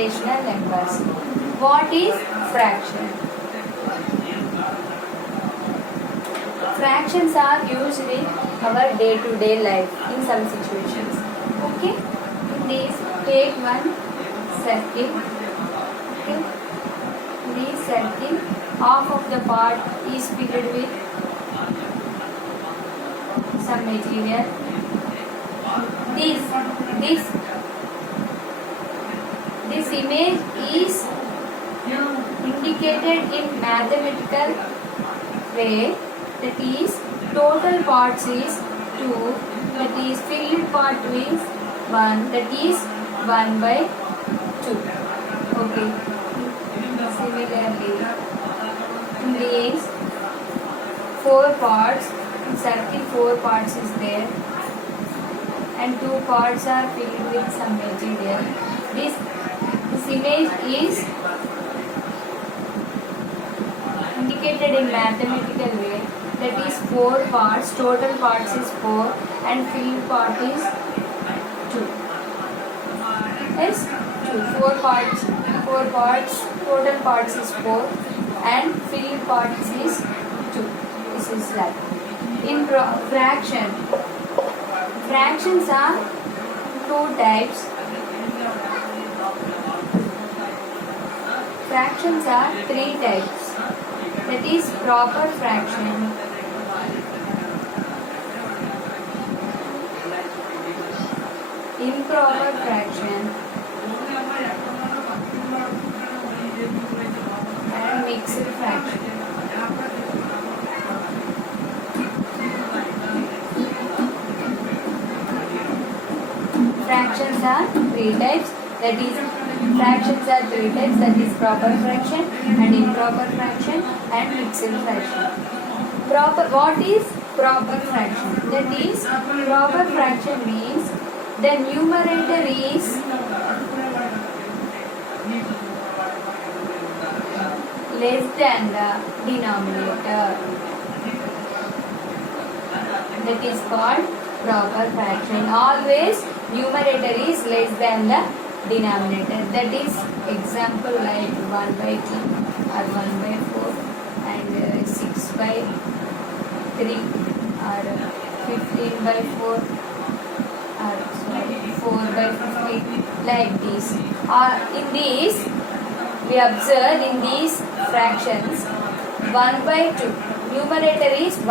irrational numbers. What is fraction? Fractions are used in our day-to-day life in some situations. Okay? In this, take one circle. Okay? In this circle, half of the part is filled with some material. This image is indicated in mathematical way, that is total parts is 2, that is filled part is 1, that is 1 by 2. Okay. Similarly, in these 4 parts, in circle 4 parts is there, and 2 parts are filled with some material. This image is indicated in mathematical way, that is 4 parts, total parts is 4 and filled part is 2. Yes, 2, 4 parts, total parts is 4 and filled parts is 2. This is like in fractions are 2 types. Fractions are 3 types, that is proper fraction, improper fraction and mixed fraction. Fractions are 3 types, that is proper fraction and improper fraction and mixed fraction. What is proper fraction? That is, proper fraction means the numerator is less than the denominator. That is called proper fraction. Always numerator is less than the denominator. That is example like 1 by 2 or 1 by 4 and 6 by 3 or 15 by 4 or 4 by 15, like this. In these, we observe in these fractions 1 by 2. Numerator is 1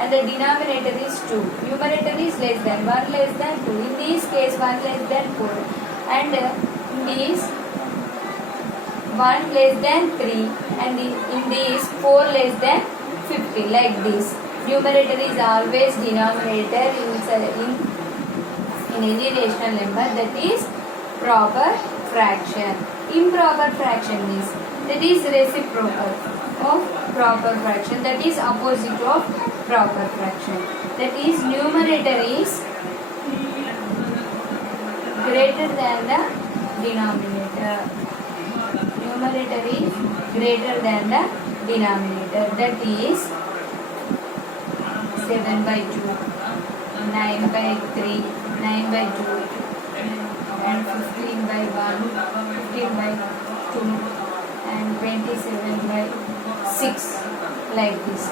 and the denominator is 2. Numerator is less than 1 less than 2. In this case 1 less than 4. And in these 1 less than 3 and in these 4 less than 50, like this. Numerator is always denominator in any rational number, that is proper fraction. Improper fraction is, that is reciprocal of proper fraction, that is opposite of proper fraction. That is numerator is greater than the denominator. Numerator is greater than the denominator, that is 7 by 2, 9 by 3, 9 by 2 and 15 by 1, 15 by 2 and 27 by 6, like this.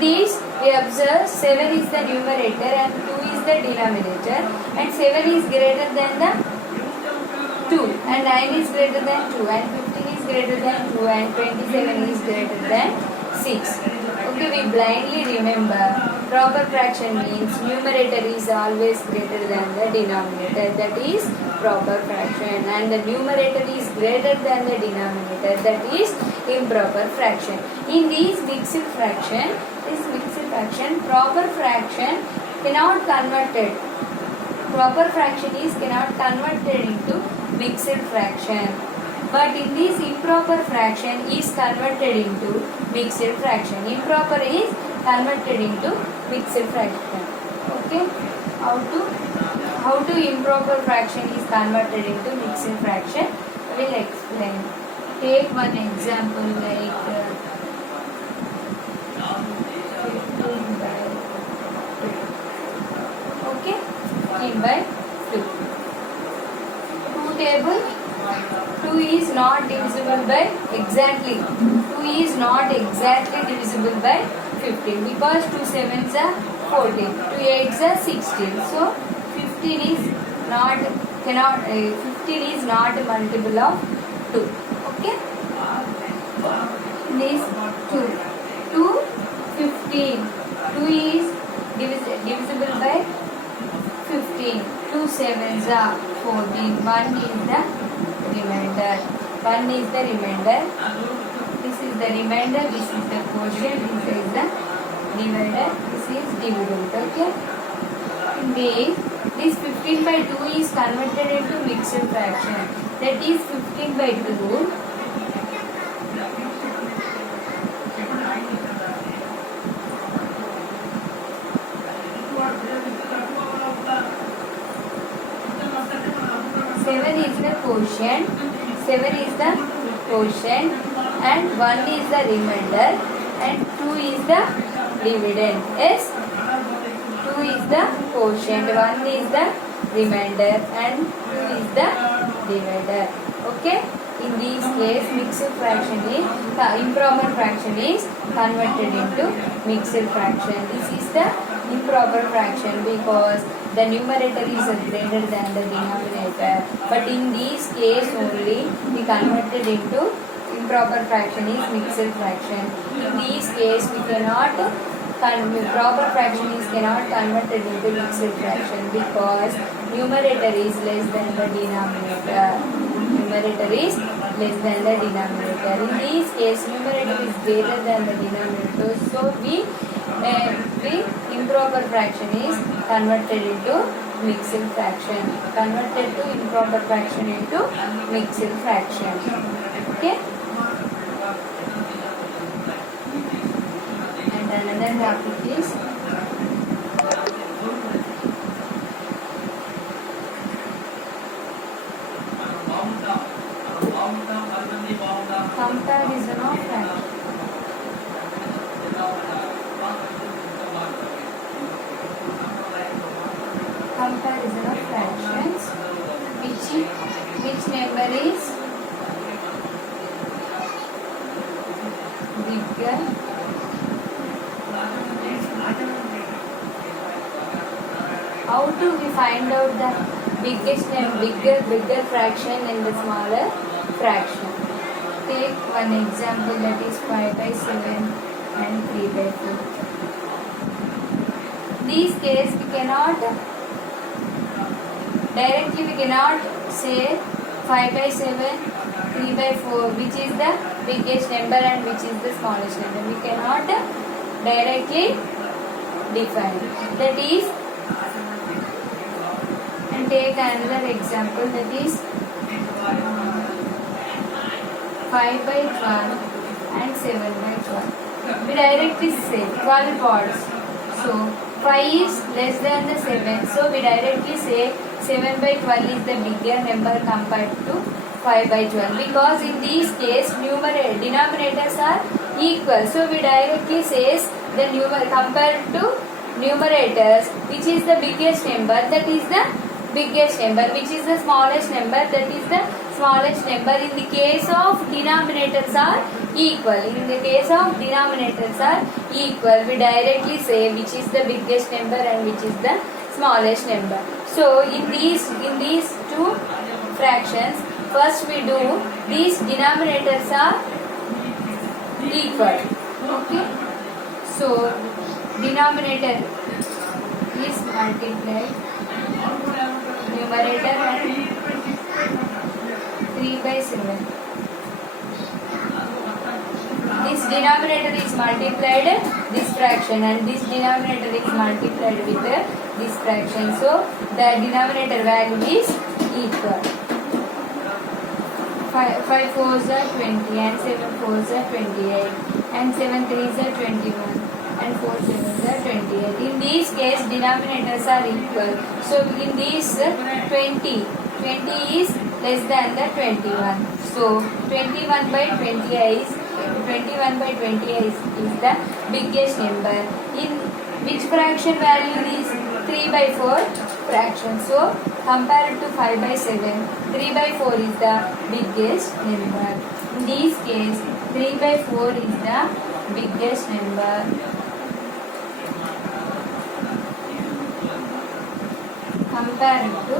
These we observe 7 is the numerator and 2 is the denominator, and 7 is greater than the 2 and 9 is greater than 2 and 15 is greater than 2 and 27 is greater than 6. Okay, we blindly remember proper fraction means numerator is always greater than the denominator, that is proper fraction, and the numerator is greater than the denominator, that is improper fraction. In this mixed fraction, proper fraction cannot converted. Proper fraction is cannot converted into mixed fraction. But in this improper fraction is converted into mixed fraction. Improper is converted into mixed fraction. Okay? How to improper fraction is converted into mixed fraction? I will explain. Take one example like 15 by 2. Okay? 15 by 2. 2 table. 2 divisible by exactly. 2 is not exactly divisible by 15 because 2 sevens are 14, 2 eights are 16. So 15 is not 15 is not a multiple of 2. Okay. This 2 15. 2 is divisible by 15. 2 sevens are 14. 1 is the remainder. 1 is the remainder. This is the remainder. This is the quotient. This is the divider. This is dividend. Okay. This 15 by 2 is converted into mixed fraction. That is 15 by 2. 7 is the quotient, 7 is the quotient and 1 is the remainder and 2 is the dividend. Yes, 2 is the quotient, 1 is the remainder and 2 is the divider. Okay. In this case, mixed fraction is, improper fraction is converted into mixed fraction. This is the improper fraction because the numerator is greater than the denominator. But in this case only, we converted into improper fraction is mixed fraction. In this case, we cannot proper fraction is cannot converted into mixed fraction because numerator is less than the denominator. Numerator is less than the denominator. In this case, numerator is greater than the denominator. So the improper fraction is converted into mixed fraction. Converted to improper fraction into mixed fraction. Okay. And another topic is comparison of fractions. Comparison of fractions. Which number is bigger? How do we find out the bigger fraction and the smaller fraction? Take one example, that is 5 by 7 and 3 by 4. These case we cannot directly say 5 by 7, 3 by 4 which is the biggest number and which is the smallest number. We cannot directly define. That is, and take another example, that is 5 by 12 and 7 by 12. We directly say 12 parts. So 5 is less than the 7. So we directly say 7 by 12 is the bigger number compared to 5 by 12. Because in this case denominators are equal. So we directly says the compared to numerators, which is the biggest number, that is the biggest number, which is the smallest number, that is the smallest number. In the case of denominators are equal. In the case of denominators are equal, we directly say which is the biggest number and which is the smallest number. So in these two fractions, first we do these denominators are equal. Okay. So denominator is multiplied, numerator and 3 by 7. This denominator is multiplied this fraction and this denominator is multiplied with this fraction. So the denominator value is equal. 5 4s are 20 and 7 4s are 28 and 7 3s are 21 and 4 7s are 28. In this case denominators are equal. So in this 20 is less than the 21. So 21 by 20 is the biggest number. In which fraction value is 3 by 4 fraction. So compared to 5 by 7, 3 by 4 is the biggest number. In this case, 3 by 4 is the biggest number. Compared to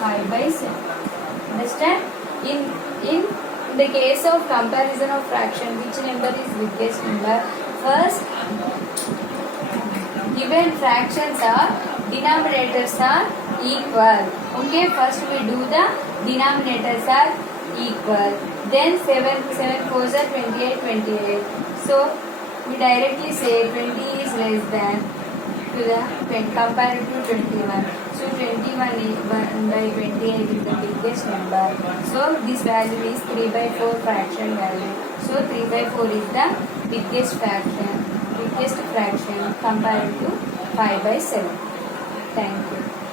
5 by 7. Understand? In the case of comparison of fraction, which number is biggest number? First, given fractions are denominators are equal. Okay, first we do the denominators are equal. Then 7 4s are 28. So we directly say 20 is less than to the compared to 21. So 21 by 28 is the biggest number. So this value is 3 by 4 fraction value. So 3 by 4 is the biggest fraction compared to 5 by 7. Thank you.